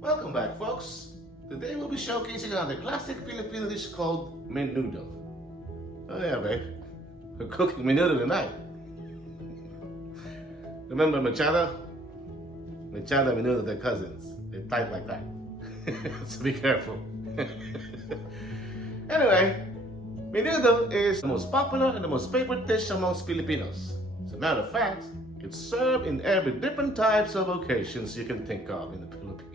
Welcome back, folks. Today we'll be showcasing another classic Filipino dish called Menudo. Oh yeah, babe. We're cooking Menudo tonight. Remember Machado? Machado and Menudo, they're cousins. They're tight like that. So be careful. Anyway, Menudo is the most popular and the most favorite dish amongst Filipinos. As a matter of fact, it's served in every different types of occasions you can think of in the Philippines.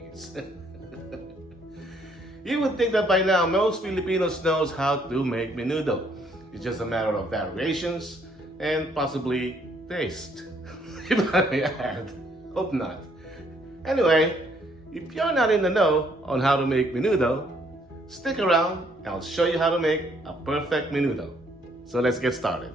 You would think that by now most Filipinos knows how to make Menudo. It's just a matter of variations and possibly taste, if I may add. Hope not. Anyway, if you're not in the know on how to make Menudo, stick around and I'll show you how to make a perfect Menudo. So let's get started.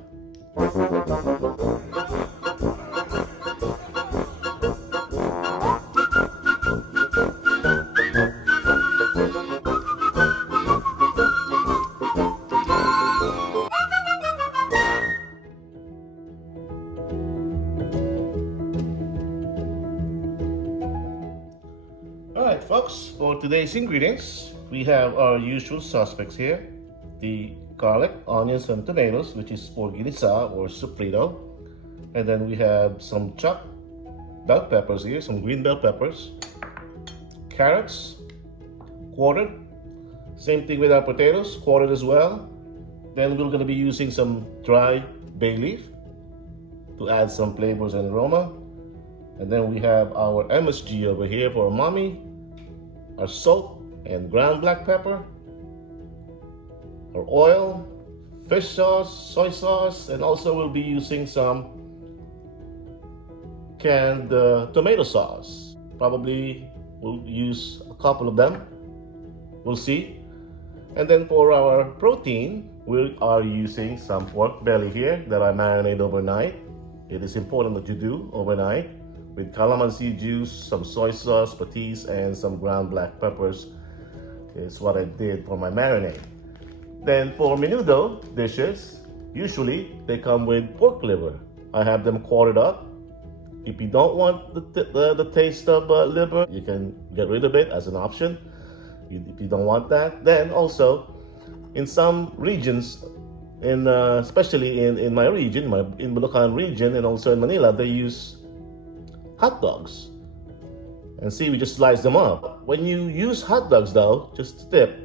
Alright folks, for today's ingredients, we have our usual suspects here. The garlic, onions, and tomatoes, which is for ginisa or sofrito. And then we have some chopped bell peppers here, some green bell peppers. Carrots, quartered. Same thing with our potatoes, quartered as well. Then we're going to be using some dry bay leaf to add some flavors and aroma. And then we have our MSG over here for umami, our salt and ground black pepper, our oil, fish sauce, soy sauce, and also we'll be using some canned tomato sauce. Probably we'll use a couple of them. We'll see. And then for our protein, we are using some pork belly here that I marinate overnight. It is important that you do overnight, with calamansi juice, some soy sauce, patis, and some ground black peppers. Is what I did for my marinade. Then for Menudo dishes, usually they come with pork liver. I have them quartered up. If you don't want the taste of liver, you can get rid of it as an option. If you don't want that, then also in some regions, especially in my region, in Bulacan region, and also in Manila, they use hot dogs. And see, we just slice them up. When you use hot dogs though, just a tip,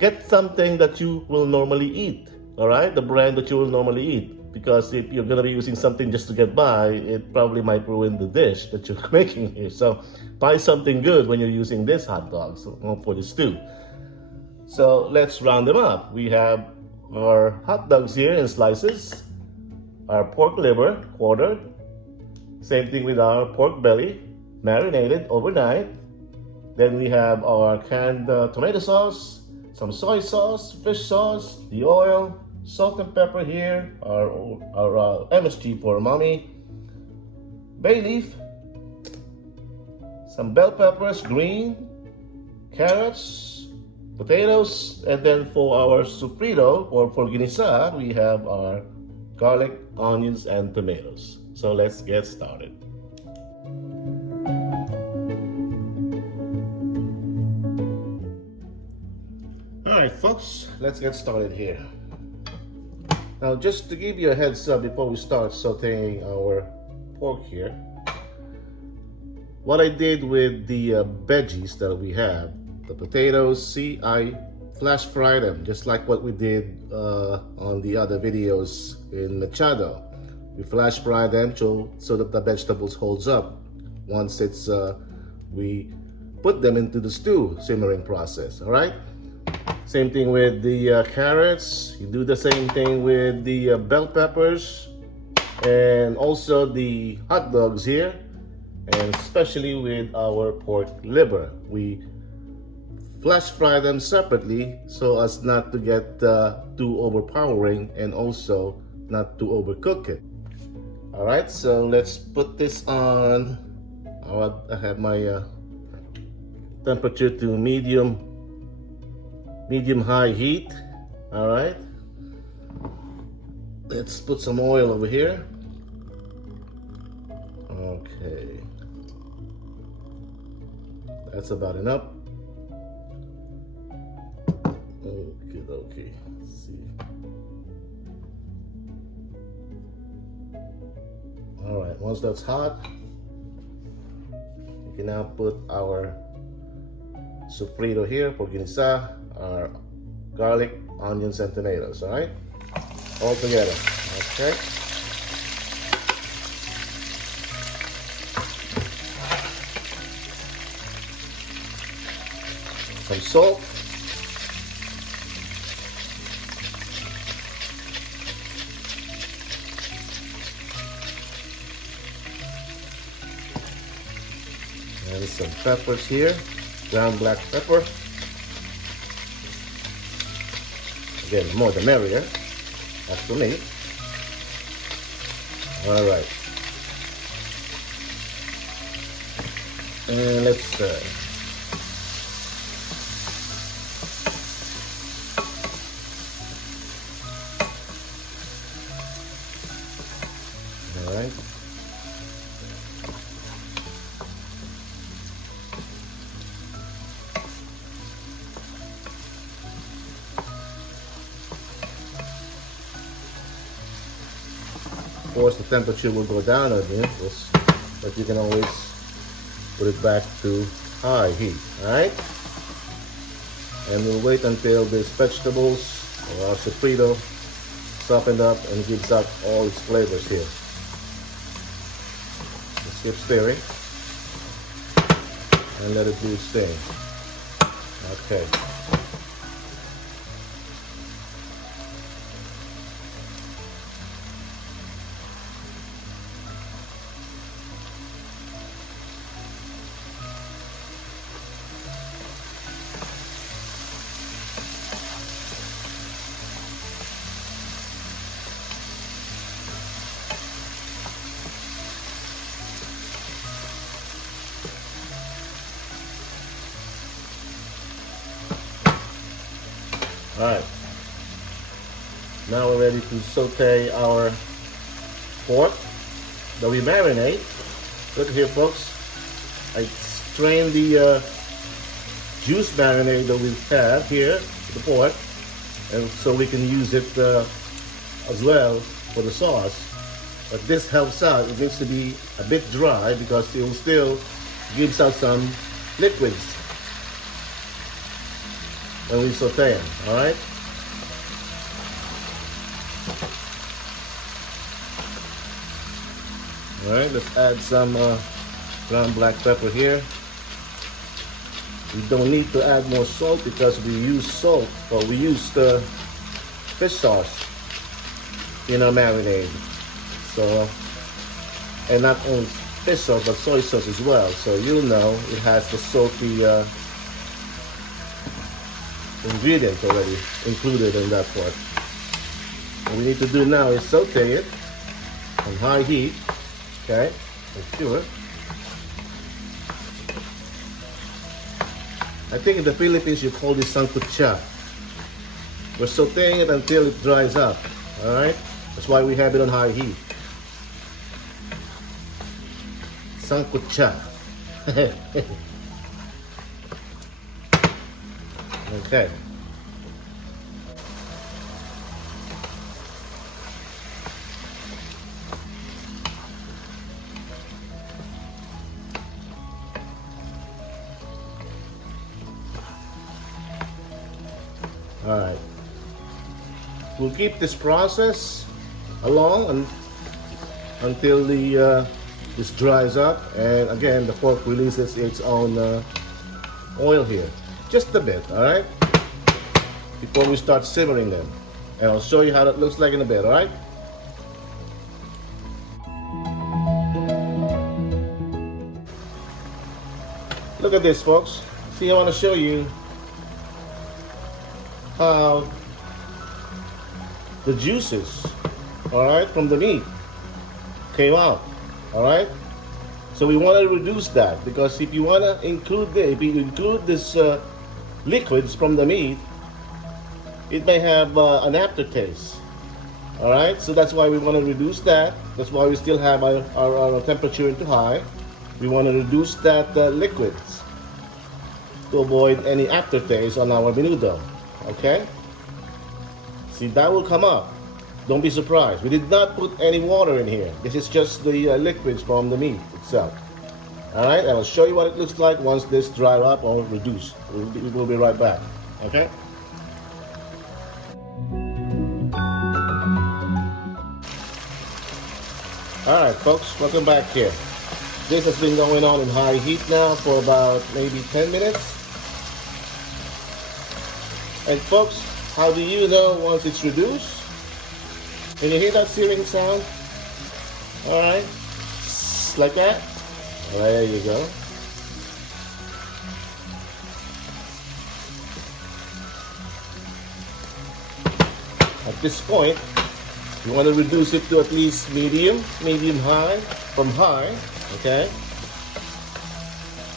get something that you will normally eat, all right? The brand that you will normally eat. Because if you're gonna be using something just to get by, it probably might ruin the dish that you're making here. So buy something good when you're using this hot dogs for the stew. So let's round them up. We have our hot dogs here in slices, our pork liver quartered, same thing with our pork belly, marinated overnight. Then we have our canned tomato sauce, some soy sauce, fish sauce, the oil, salt and pepper here, our MSG for umami, bay leaf, some bell peppers, green, carrots, potatoes, and then for our sofrito or for ginisa, we have our garlic, onions, and tomatoes. So let's get started. Alright folks, let's get started here. Now just to give you a heads up before we start sauteing our pork here, what I did with the veggies that we have, the potatoes, see, I flash fried them just like what we did on the other videos in Machado. We flash fry them so that the vegetables holds up once we put them into the stew simmering process, all right? Same thing with the carrots. You do the same thing with the bell peppers and also the hot dogs here, and especially with our pork liver. We flash fry them separately so as not to get too overpowering and also not to overcook it. All right, so let's put this on. I have my temperature to medium high heat. All right, let's put some oil over here. Okay, That's about enough. Okay. Let's see. All right. Once that's hot, we can now put our sofrito here, pork ginisa, our garlic, onions, and tomatoes. All right, all together. Okay. Some salt. And some peppers here, ground black pepper. Again, more the merrier. That's for me. All right. And let's all right. Of course, the temperature will go down a bit, but you can always put it back to high heat, all right? And we'll wait until these vegetables or our sofrito softened up and gives out all its flavors here. Just keep stirring and let it do its thing. Okay. All right, now we're ready to saute our pork that we marinate. Look here, folks. I strained the juice marinade that we have here, the pork, and so we can use it as well for the sauce. But this helps out. It needs to be a bit dry because it will still gives out some liquids when we saute them, all right? All right, let's add some ground black pepper here. We don't need to add more salt because we use salt, or we used fish sauce in our marinade. So, and not only fish sauce, but soy sauce as well. So you'll know it has the salty ingredients already included in that part. What we need to do now is saute it on high heat, okay, make sure. I think in the Philippines you call this sangkutsa. We're sauteing it until it dries up, all right? That's why we have it on high heat. Sangkutsa. Okay. All right. We'll keep this process along until this dries up, and again the pork releases its own oil here. Just a bit, all right? Before we start simmering them. And I'll show you how that looks like in a bit, all right? Look at this, folks. See, I want to show you how the juices, all right, from the meat came out, all right? So we want to reduce that, because if you want to include this liquids from the meat, it may have an aftertaste. All right, so that's why we want to reduce that. That's why we still have our temperature into high. We want to reduce that liquids. to avoid any aftertaste on our menudo. Okay? See, that will come up. Don't be surprised. We did not put any water in here. This is just the liquids from the meat itself. Alright, and I'll show you what it looks like once this dry up or reduce. We'll be right back. Okay? Alright folks, welcome back here. This has been going on in high heat now for about maybe 10 minutes. And folks, how do you know once it's reduced? Can you hear that searing sound? Alright, like that. There you go. At this point, you want to reduce it to at least medium high, from high, okay?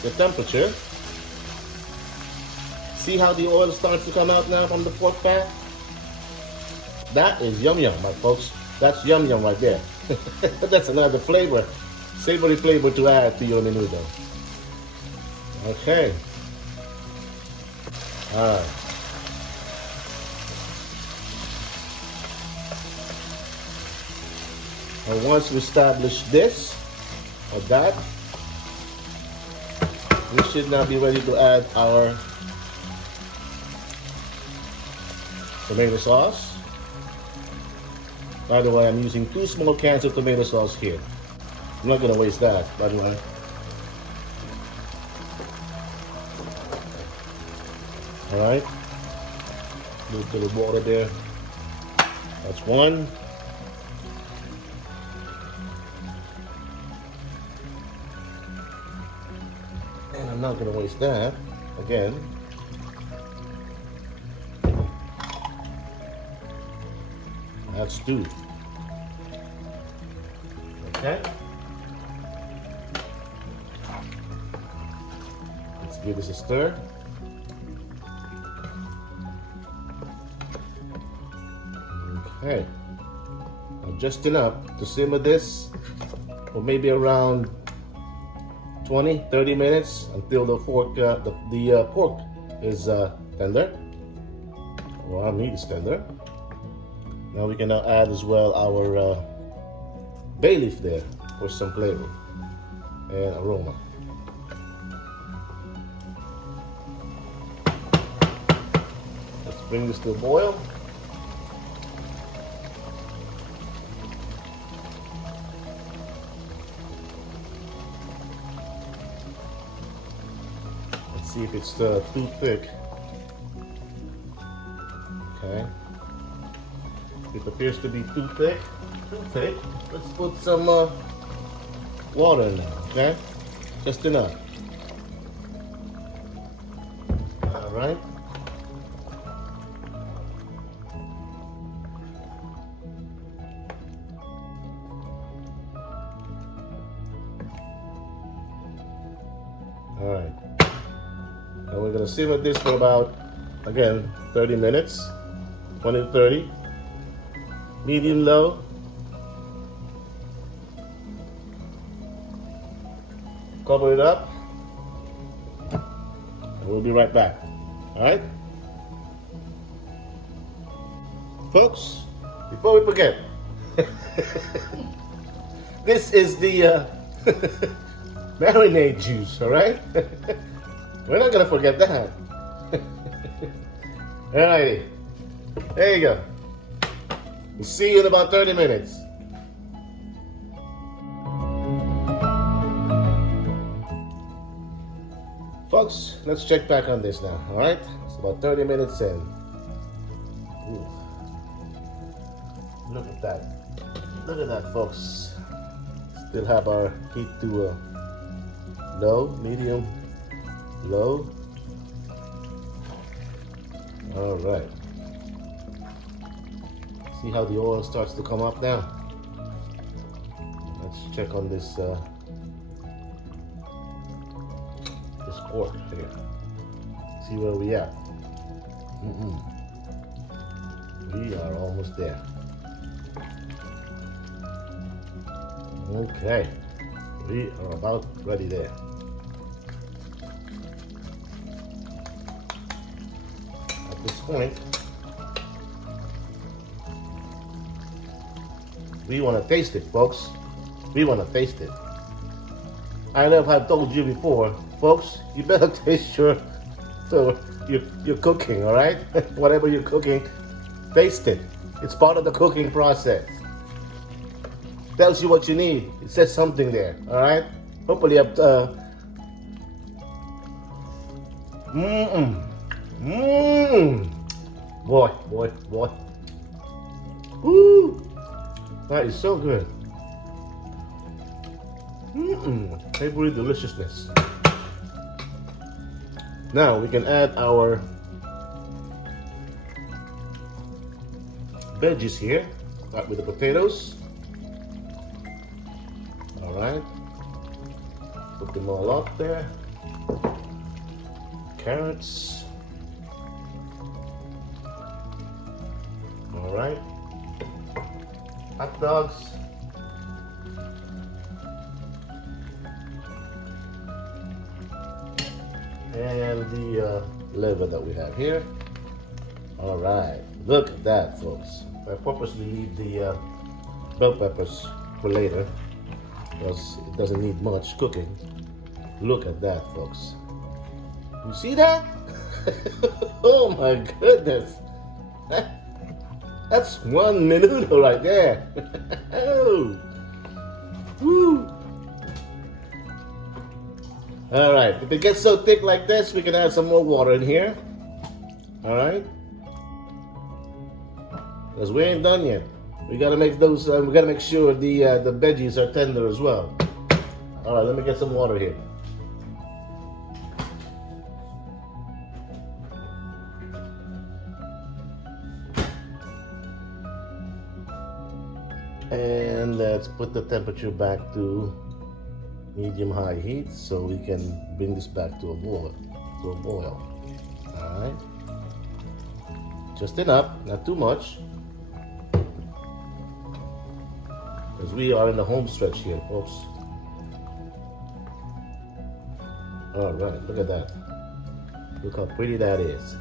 The temperature. See how the oil starts to come out now from the pork fat? That is yum yum, my folks. That's yum yum right there. That's another flavor, savory flavor to add to your menudo. Okay. All right. And once we establish this or that, we should now be ready to add our tomato sauce. By the way, I'm using 2 small cans of tomato sauce here. I'm not going to waste that, by the way. Alright. A little bit of water there. That's 1. And I'm not going to waste that. Again. That's 2. Okay. Let's give this a stir. Okay. Now just enough to simmer this for maybe around 20-30 minutes until the pork is tender, or our meat is tender. Now we can now add as well our bay leaf there for some flavor and aroma. Let's bring this to a boil. Let's see if it's too thick. Okay. It appears to be too thick. Let's put some water in there, okay? Just enough. All right. All right. Now we're gonna simmer this for about, again, 30 minutes, 20 to 30. Medium low. Cover it up. And we'll be right back. Alright? Folks, before we forget, this is the marinade juice, alright? We're not gonna forget that. Alrighty. There you go. We'll see you in about 30 minutes. Folks, let's check back on this now, alright? It's about 30 minutes in. Ooh. Look at that. Look at that, folks. Still have our heat to low, medium, low. Alright. See how the oil starts to come up now? Let's check on this this cork here. See where we at. We are almost there. Okay, we are about ready there. at this point, we want to taste it, folks. We want to taste it. I know if I've told you before, folks, you better taste your cooking, all right? Whatever you're cooking, taste it. It's part of the cooking process. Tells you what you need. It says something there, all right? Hopefully, boy. Woo! That is so good. Savory deliciousness. Now we can add our veggies here. Start with the potatoes. All right. Put them all up there. Carrots. All right. Hot dogs. And the liver that we have here. All right. Look at that, folks. I purposely leave the bell peppers for later because it doesn't need much cooking. Look at that, folks. You see that? Oh my goodness. That's one menudo right there. Oh. Woo. All right, if it gets so thick like this, we can add some more water in here. All right, because we ain't done yet. We gotta make those. We gotta make sure the veggies are tender as well. All right, let me get some water here. And let's put the temperature back to medium-high heat so we can bring this back to a boil. All right, just enough, not too much, because we are in the home stretch here, folks. All right, look at that. Look how pretty that is.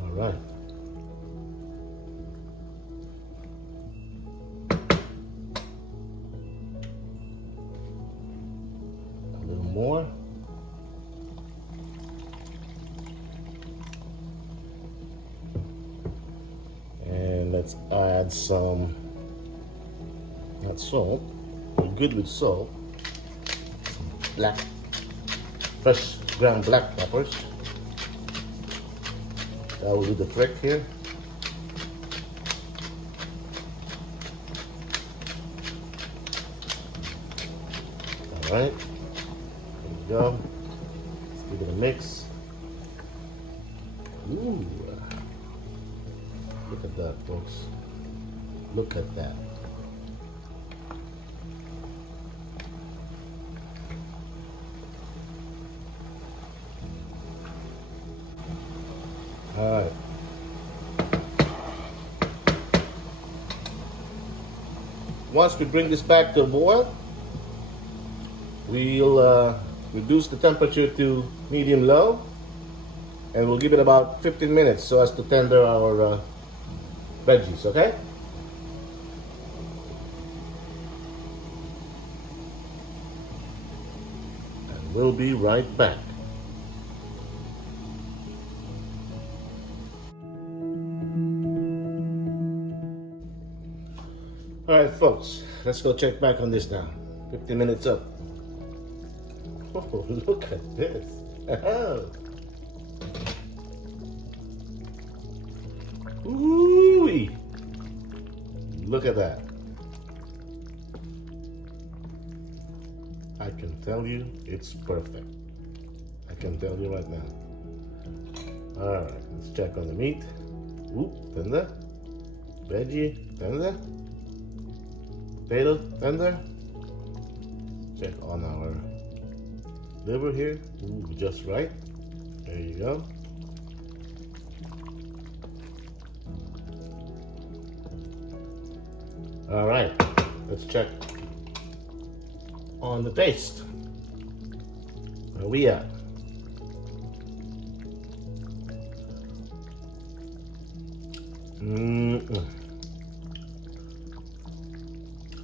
All right. More. And let's add some, not salt, we're good with salt, fresh ground black peppers. That will do the trick here. All right. Go. Let's give it a mix. Ooh, look at that, folks. Look at that. All right. Once we bring this back to a boil, we'll reduce the temperature to medium-low, and we'll give it about 15 minutes so as to tender our veggies, okay? And we'll be right back. All right, folks, let's go check back on this now. 15 minutes up. Oh, look at this. Ooh-wee. Look at that. I can tell you it's perfect. I can tell you right now. All right, let's check on the meat. Ooh, tender. Veggie, tender. Potato, tender. Check on our liver here. Ooh, just right. There you go. All right, let's check on the taste. Where we at?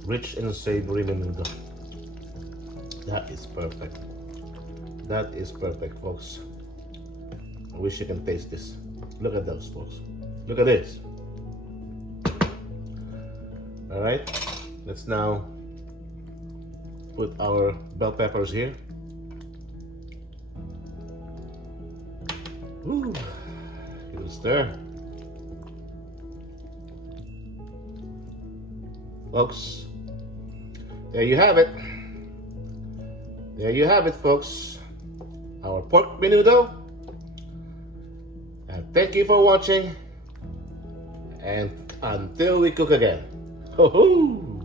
Rich and savory menudo. That is perfect. That is perfect, folks. I wish you can taste this. Look at those, folks. Look at this. All right, let's now put our bell peppers here. Ooh, give it a stir. Folks, there you have it. There you have it, folks. Our pork menudo. And thank you for watching. And until we cook again. Ho ho!